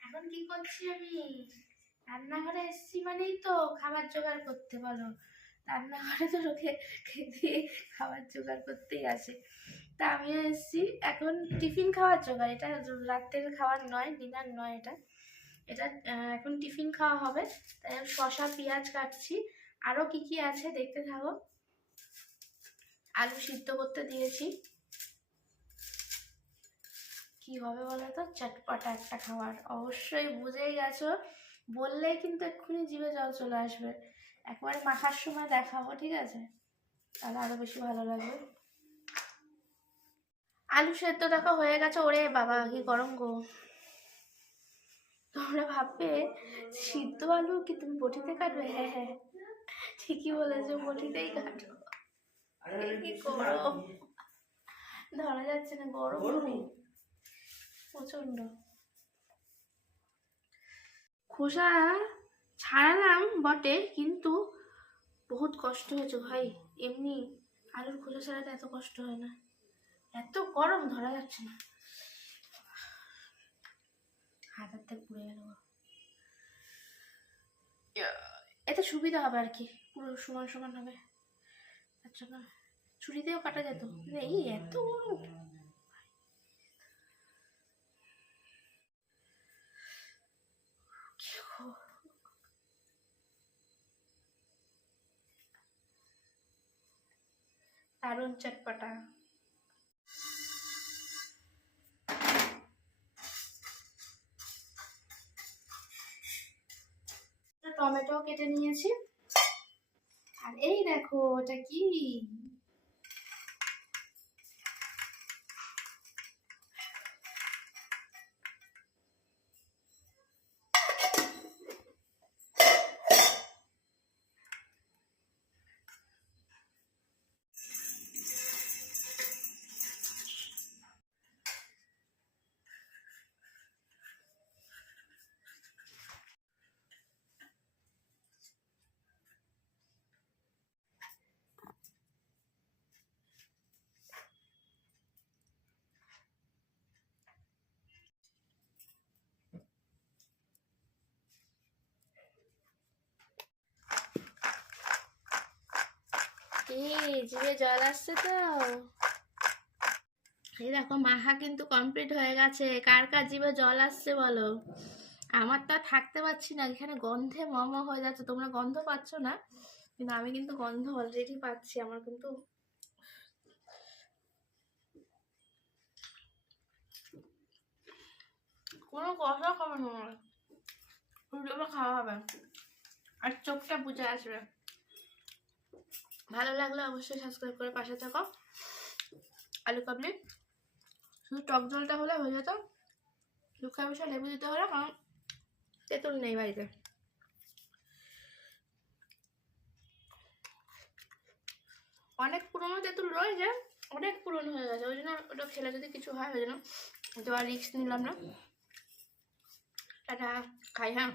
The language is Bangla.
এখন কি করছি আমি? রান্নাঘরে এসেছি মানেই তো খাবার জোগাড় করতে, বলো। রান্নাঘরে তো লোকে খেতে খাবার জোগাড় করতেই আসে। তা আমিও এসেছি। এখন টিফিন খাওয়ার জোগাড়। এটা রাত্রের খাবার নয়, ডিনার নয় এটা। এটা এখন টিফিন খাওয়া হবে। তাই শশা পেঁয়াজ কাটছি। আরও কি কি আছে দেখতে থাকো। আলু সিদ্ধ করতে দিয়েছি। কি হবে বলো তো চটপটা একটা খাবার। অবশ্যই বুঝেই গেছো। বললেই কিন্তু এক্ষুনি জিভে জল চলে আসবে। একবারে মাখার সময় দেখাবো ঠিক আছে? তাহলে আরও বেশি ভালো লাগবে। আলু সেদ্ধ দেখো হয়ে গেছে ওরে বাবা কি গরম গো। তোমরা ভাববে সিদ্ধ আলু কি তুমি বটিতে কাটবে? হ্যাঁ হ্যাঁ। ঠিকই বলেছ বটিতেই কাটো। কি গরম। ধরা যাচ্ছে না গরম খুবই। প্রচণ্ড খোসা ছাড়ালাম বটে, কিন্তু বহুত কষ্ট হয়েছে ভাই। এমনি আলুর খোসা ছাড়াতে এত কষ্ট হয় না। এত গরম ধরা যাচ্ছে না। হাত হাতে পুড়ে গেল এতে সুবিধা হবে আর কি, পুরো সমান সমান হবে। তার জন্য ছুরি দিয়েও কাটা যেত। এই এত দারুণ চটপটা। টমেটো কেটে নিয়েছি। আর এই দেখো এটা কি? এই, জিভে জল আসছে তো। এই দেখো কিন্তু কমপ্লিট হয়ে গেছে। কার কার জিভে জল আসছে বলো? আমার তো থাকতে পারছি না, এখানে গন্ধে মম হয়ে যাচ্ছে। তোমরা গন্ধ পাচ্ছ না, কিন্তু আমি কিন্তু গন্ধ অলরেডি পাচ্ছি, আমার কিন্তু কোনো কথা খাবে না। খাওয়া হবে, আর চোখটা বুঝে আসবে। ভালো লাগলে অবশ্যই সাবস্ক্রাইব করে পাশে থাকো। আলু কাবলি, শুধু টক জলটা হলে হয়ে যেত। শুকা বসে লেবু দিতে হলে কারণ তেঁতুল নেই বাড়িতে। অনেক পুরনো তেঁতুল রয়েছে, অনেক পুরনো হয়ে গেছে, ওই জন্য ওটা খেলে যদি কিছু হয়, ওই জন্য তো আর রিস্ক নিলাম না। টাটা, খাই হ্যাঁ।